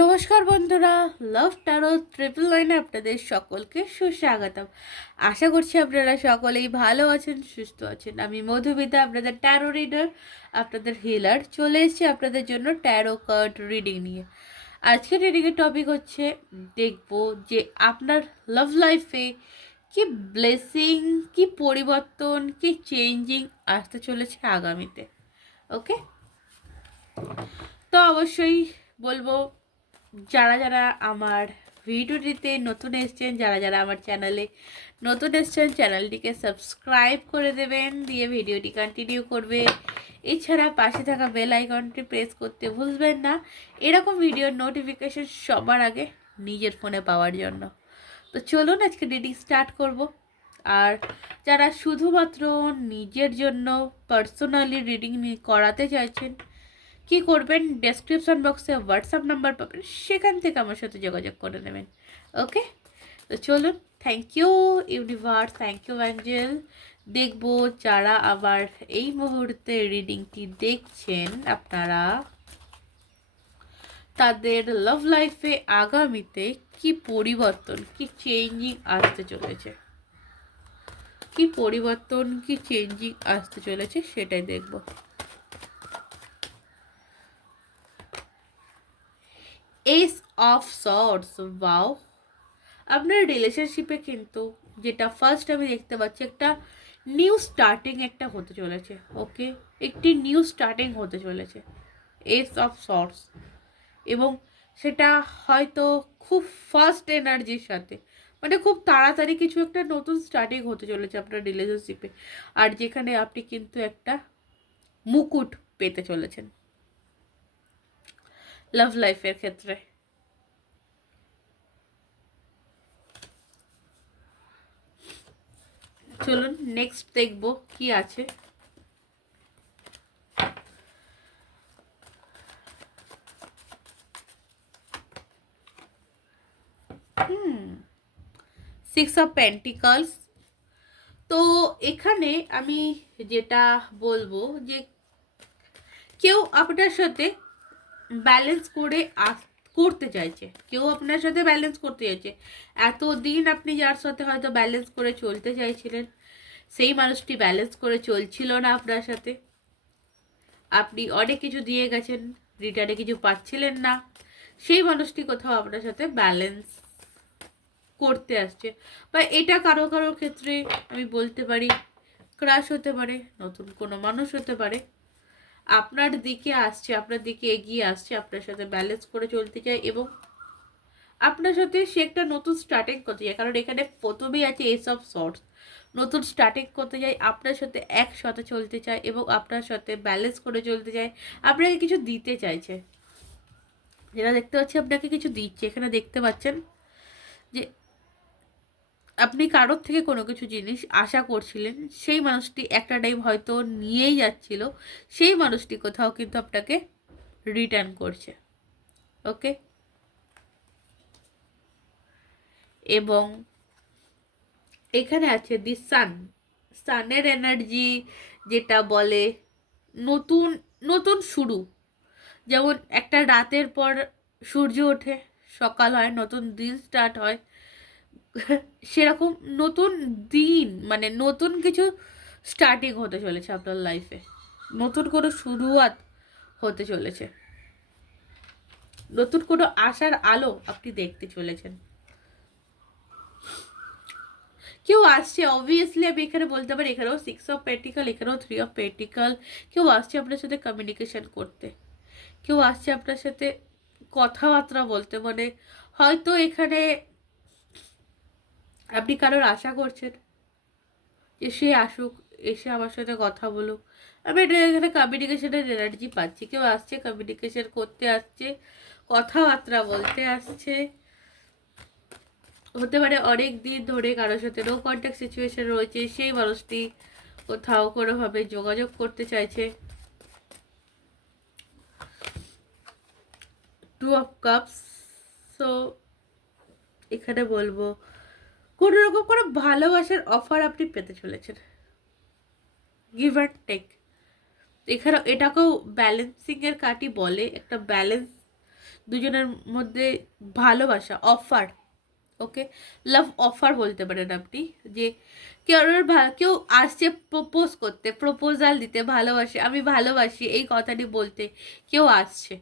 নমস্কার বন্ধুরা লাভ Taro triple লাইনে আপনাদের সকলকে সুস্বাগতম। আশা করছি আপনারা সকলেই ভালো আছেন, সুস্থ আছেন। আমি মধুমিতা, আপনাদের ট্যারো রিডার আপনাদের হিলার চলে এসেছি আপনাদের জন্য ট্যারো কার্ড রিডিং নিয়ে। আজকের রিডিংয়ের টপিক হচ্ছে, দেখব যে আপনার লাভ লাইফে কি ব্লেসিং কি পরিবর্তন, কি চেঞ্জিং আসতে চলেছে আগামীতে। ওকে তো অবশ্যই বলব যারা যারা আমার ভিডিওটিতে নতুন এসছেন, যারা যারা আমার চ্যানেলে নতুন এসছেন চ্যানেলটিকে সাবস্ক্রাইব করে দেবেন, দিয়ে ভিডিওটি কন্টিনিউ করবে। এছাড়া পাশে থাকা বেল আইকনটি প্রেস করতে ভুলবেন না। এরকম ভিডিওর নোটিফিকেশন সবার আগে নিজের ফোনে পাওয়ার জন্য। তো চলুন আজকে রিডিং স্টার্ট করব। আর যারা শুধুমাত্র নিজের জন্য পার্সোনালি রিডিং করাতে চাইছেন কি করবেন? ডেসক্রিপশন বক্সে হোয়াটসঅ্যাপ নাম্বার পাবেন। সেখান থেকে আমার সাথে যোগাযোগ করে নেবেন। ওকে তো চলুন thank you universe thank you angel দেখব যারা আবার এই মুহূর্তে রিডিংটি দেখছেন আপনারা, তাদের লাভ লাইফে আগামীতে কি পরিবর্তন, কি চেঞ্জিং আসতে চলেছে? কি পরিবর্তন, কি চেঞ্জিং আসতে চলেছে সেটাই দেখব। এস অফ সর্টস ওয়াও আপনার রিলেশনশিপে কিন্তু যেটা ফার্স্ট আমি দেখতে পাচ্ছি একটা নিউ স্টার্টিং একটা হতে চলেছে ওকে একটি নিউ স্টার্টিং হতে চলেছে এস অফ সর্টস এবং সেটা হয়তো খুব ফার্স্ট এনার্জির সাথে মানে খুব তাড়াতাড়ি কিছু একটা নতুন স্টার্টিং হতে চলেছে আপনার রিলেশনশিপে আর যেখানে আপনি কিন্তু একটা মুকুট পেতে চলেছেন। লাভ লাইফের ক্ষেত্রে। চলুন নেক্সট দেখব কি আছে। সিক্স অফ পেন্টিকলস তো এখানে আমি যেটা বলব যে কেউ আপনার সাথে ব্যালেন্স করে আস, করতে চাইছে। কেউ আপনার সাথে ব্যালেন্স করতে চাইছে। এতদিন আপনি যার সাথে হয়তো ব্যালেন্স করে চলতে চাইছিলেন, সেই মানুষটি ব্যালেন্স করে চলছিল না আপনার সাথে। আপনি অনেক কিছু দিয়ে গেছেন রিটার্নে কিছু পাচ্ছিলেন না। সেই মানুষটি কোথাও আপনার সাথে ব্যালেন্স করতে আসছে। বা এটা কারও কারও ক্ষেত্রে আমি বলতে পারি ক্রাশ হতে পারে, নতুন কোনো মানুষ হতে পারে। আপনার দিকে আসছে, আপনার দিকে এগিয়ে আসছে, আপনার সাথে ব্যালেন্স করে চলতে চায় এবং আপনার সাথে সে একটা নতুন স্টার্টিং করতে চায়। কারণ এখানে প্রথমেই আছে এসব শর্টস নতুন স্টার্টিং করতে চাই আপনার সাথে একসাথে চলতে চায় এবং আপনার সাথে ব্যালেন্স করে চলতে চায়। আপনাকে কিছু দিতে চাইছে। যেটা দেখতে পাচ্ছি, আপনাকে কিছু দিচ্ছে। এখানে দেখতে পাচ্ছেন যে আপনি কারোর থেকে কোনো কিছু জিনিস আশা করছিলেন, সেই মানুষটি একটা টাইম হয়তো নিয়েই যাচ্ছিল, সেই মানুষটি কোথাও কিন্তু আপনাকে রিটার্ন করছে। ওকে এবং এখানে আছে দি সান সানের এনার্জি যেটা বলে নতুন নতুন শুরু। যেমন একটা রাতের পর সূর্য ওঠে, সকাল হয়, নতুন দিন স্টার্ট হয়। সেরকম নতুন দিন মানে নতুন কিছু স্টার্টিং হতে চলেছে আপনার লাইফে নতুন কোনো শুরুয়াত হতে চলেছে। নতুন কোনো আশার আলো আপনি দেখতে চলেছেন। কেউ আসছে অবভিয়াসলি আমি এখানে বলতে পারি, এখানেও সিক্স অফ পেটিক্যাল এখানেও থ্রি অফ পেটিক্যাল কেউ আসছে আপনার সাথে কমিউনিকেশন করতে। কেউ আসছে আপনার সাথে কথাবার্তা বলতে মানে হয়তো এখানে আপনি কারোর আশা করছেন? যে সে আসুক, এসে আমার সাথে কথা বলুক। আমি এটা এখানে কমিউনিকেশনের এনার্জি পাচ্ছি। কেউ আসছে কমিউনিকেশন করতে আসছে, কথাবার্তা বলতে আসছে। হতে পারে অনেক দিন ধরে কারোর সাথে নো কন্ট্যাক্ট সিচুয়েশন রয়েছে, সেই মানুষটি কোথাও কোনোভাবে যোগাযোগ করতে চাইছে। টু অফ কাপস সো এখানে বলব কোনো রকম কোনো ভালোবাসার অফার আপনি পেতে চলেছেন। গিভ অ্যান্ড টেক এখানে এটাকেও ব্যালেন্সিংয়ের কাটি বলে, একটা ব্যালেন্স দুজনের মধ্যে ভালোবাসা অফার ওকে লাভ অফার বলতে পারেন আপনি, যে কেউ কেউ আসছে প্রপোজ করতে প্রপোজাল দিতে, ভালোবাসে, আমি ভালোবাসি, এই কথাটি বলতে কেউ আসছে।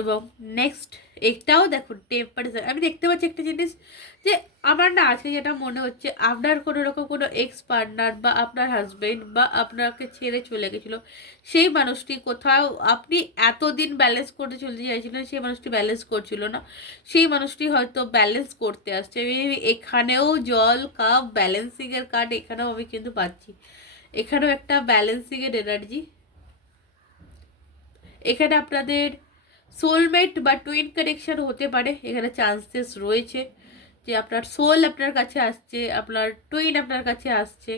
এবং নেক্সট এটাও দেখুন টেম্পারেচার আমি দেখতে পাচ্ছি একটা জিনিস যে আমার না আজকে যেটা মনে হচ্ছে, আপনার কোনো রকম কোনো এক্স পার্টনার বা আপনার হাজব্যান্ড বা আপনাকে ছেড়ে চলে গেছিল, সেই মানুষটি কোথাও আপনি এতদিন ব্যালেন্স করতে চলতে চাইছিলেন, সেই মানুষটি ব্যালেন্স করছিল না। সেই মানুষটি হয়তো ব্যালেন্স করতে আসছে। এখানেও জল কাপ ব্যালেন্সিংয়ের কার্ড এখানেও আমি কিন্তু পাচ্ছি। এখানেও একটা ব্যালেন্সিংয়ের এনার্জি এখানে আপনাদের সোলমেট বা টুইন কানেকশন হতে পারে। এখানে চান্সেস রয়েছে যে আপনার সোল আপনার কাছে আসছে, আপনার টুইন আপনার কাছে আসছে।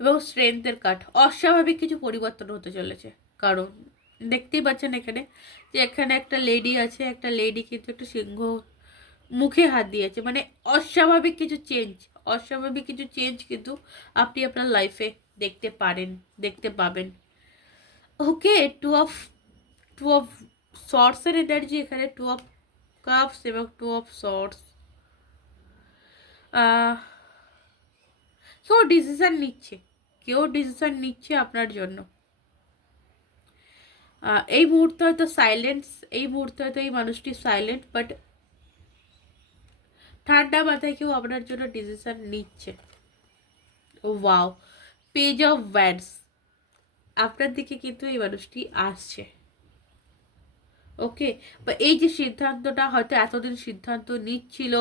এবং স্ট্রেংথের কাঠ। অস্বাভাবিক কিছু পরিবর্তন হতে চলেছে। কারণ দেখতেই পাচ্ছেন এখানে যে এখানে একটা লেডি আছে, একটা লেডি কিন্তু একটা সিংহ মুখে হাত দিয়েছে। মানে অস্বাভাবিক কিছু চেঞ্জ অস্বাভাবিক কিছু চেঞ্জ কিন্তু আপনি আপনার লাইফে দেখতে পারেন, দেখতে পাবেন। Okay two of two of শর্টসের energy এখানে টু অফ কাপস এবং টু অফ শর্টস কেউ ডিসিশান নিচ্ছে কেউ ডিসিশান নিচ্ছে আপনার জন্য এই মুহূর্তে হয়তো সাইলেন্স এই মুহূর্তে হয়তো এই মানুষটি সাইলেন্ট বাট ঠান্ডা মাথায় কেউ আপনার জন্য ডিসিশান নিচ্ছে ও ওয়াও পেজ অফ ব্যান্ডস আপনার দিকে কিন্তু এই মানুষটি আসছে। ওকে? বা এই যে সিদ্ধান্তটা হয়তো এতদিন সিদ্ধান্ত নিচ্ছিল,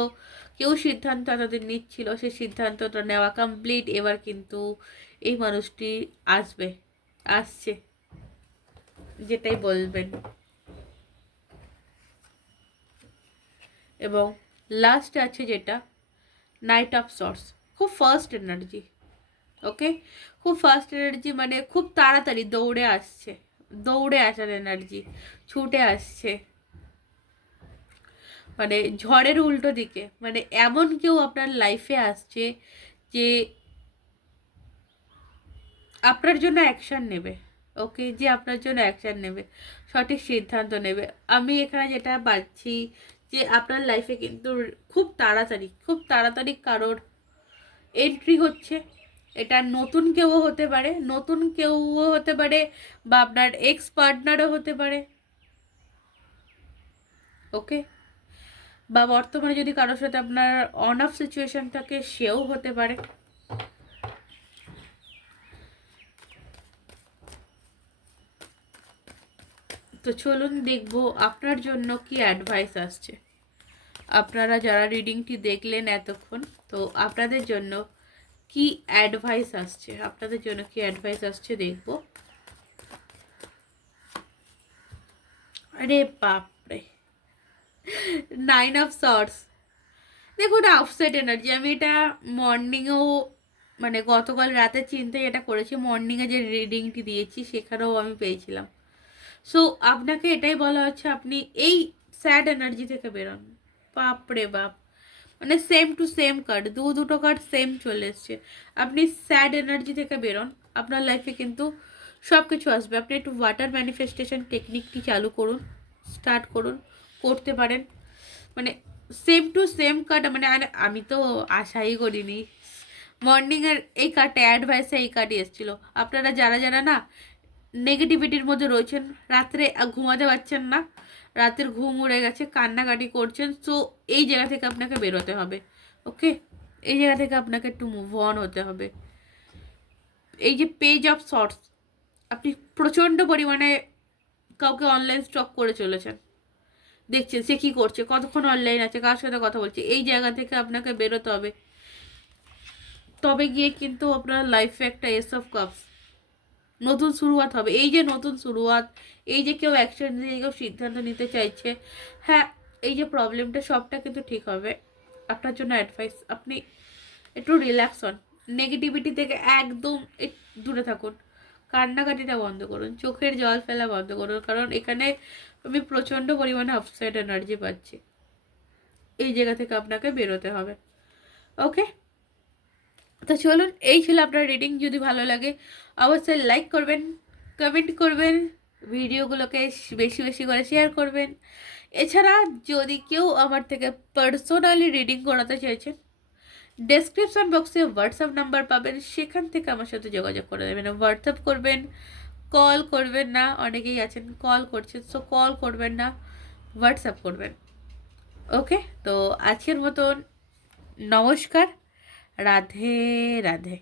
কেউ সিদ্ধান্ত এতদিন নিচ্ছিল, সেই সিদ্ধান্তটা নেওয়া কমপ্লিট এবার কিন্তু এই মানুষটি আসবে, আসছে, যেটাই বলবেন। এবং লাস্ট আছে যেটা নাইট অফ সর্স খুব ফার্স্ট এনার্জি ওকে? খুব ফার্স্ট এনার্জি মানে খুব তাড়াতাড়ি দৌড়ে আসছে। দৌড়ে আসার এনার্জি ছুটে আসছে। মানে ঝড়ের উল্টো দিকে মানে এমন কেউ আপনার লাইফে আসছে যে আপনার জন্য অ্যাকশান নেবে, ওকে? যে আপনার জন্য অ্যাকশান নেবে, সঠিক সিদ্ধান্ত নেবে। আমি এখানে যেটা পাচ্ছি যে আপনার লাইফে কিন্তু খুব তাড়াতাড়ি খুব তাড়াতাড়ি কারোর এন্ট্রি হচ্ছে। এটা নতুন কেউ হতে পারে, নতুন কেউ হতে পারে বা আপনার এক্স পার্টনারও হতে পারে। ওকে বা বর্তমানে যদি কারোর সাথে আপনার অন অফ সিচুয়েশন থাকে, সেও হতে পারে। তো চলুন দেখব আপনার জন্য কি অ্যাডভাইস আসছে। আপনারা যারা রিডিংটি দেখলেন এতক্ষণ, তো আপনাদের জন্য কি অ্যাডভাইস আসছে? আপনাদের জন্য কি অ্যাডভাইস আসছে দেখব। আরে বাপরে। নাইন অফ শর্টস দেখুন আফসেট এনার্জি আমি এটা মর্নিংয়েও মানে গতকাল রাতে চিন্তায় এটা করেছি। মর্নিংয়ে যে রিডিংটি দিয়েছি, সেখানেও আমি পেয়েছিলাম। সো আপনাকে এটাই বলা হচ্ছে, আপনি এই স্যাড এনার্জি থেকে বেরোন। বাপরে বাপ। মানে সেম টু সেম কার্ড দু দুটো কার্ড সেম চলে এসছে। আপনি স্যাড এনার্জি থেকে বেরোন, আপনার লাইফে কিন্তু সব কিছু আসবে। আপনি একটু ওয়াটার ম্যানিফেস্টেশন টেকনিকটি চালু করুন স্টার্ট করুন, করতে পারেন। মানে সেম টু সেম কার্ড মানে আমি তো আশাই করিনি। মর্নিংয়ের এই কার্ডটা অ্যাডভাইসে এই কার্ডই এসেছিল। আপনারা যারা যারা না নেগেটিভিটির মধ্যে রয়েছেন, রাত্রে ঘুমাতে পারছেন না রাতের ঘুম উড়ে গেছে, কান্নাকাটি করছেন। সো এই জায়গা থেকে আপনাকে বেরোতে হবে ওকে এই জায়গা থেকে আপনাকে একটু মুভ অন হতে হবে। এই যে পেজ অফ শর্টস আপনি প্রচণ্ড পরিমাণে কাউকে অনলাইন স্টক করে চলেছেন। দেখছেন সে কী করছে, কতক্ষণ অনলাইন আছে, কার সাথে কথা বলছে, এই জায়গা থেকে আপনাকে বেরোতে হবে। তবে গিয়ে কিন্তু আপনার লাইফে একটা এস অফ কাপস নতুন শুরুয়াত হবে। এই যে নতুন শুরুয়াত, এই যে কেউ অ্যাকশন নিয়ে, কেউ সিদ্ধান্ত নিতে চাইছে হ্যাঁ এই যে প্রবলেমটা সবটা কিন্তু ঠিক হবে। আপনার জন্য অ্যাডভাইস আপনি একটু রিল্যাক্স হন। নেগেটিভিটি থেকে একদম দূরে থাকুন। কান্নাকাটিটা বন্ধ করুন। চোখের জল ফেলা বন্ধ করুন। কারণ এখানে আমি প্রচণ্ড পরিমাণে আপসাইড এনার্জি পাচ্ছি। এই জায়গা থেকে আপনাকে বেরোতে হবে। ওকে তো চলুন, এই ছিল আপনার রিডিং যদি ভালো লাগে, অবশ্যই লাইক করবেন কমেন্ট করবেন, ভিডিওগুলোকে বেশি বেশি করে শেয়ার করবেন। এছাড়া যদি কেউ আমার থেকে পার্সোনালি রিডিং করাতে চাইছেন ডেসক্রিপশন বক্সে হোয়াটসঅ্যাপ নাম্বার পাবেন, সেখান থেকে আমার সাথে যোগাযোগ করে দেবেন হোয়াটসঅ্যাপ করবেন কল করবেন না, অনেকেই আছেন কল করছেন সো কল করবেন না হোয়াটসঅ্যাপ করবেন। ওকে তো আজকের মতন নমস্কার। রাধে রাধে।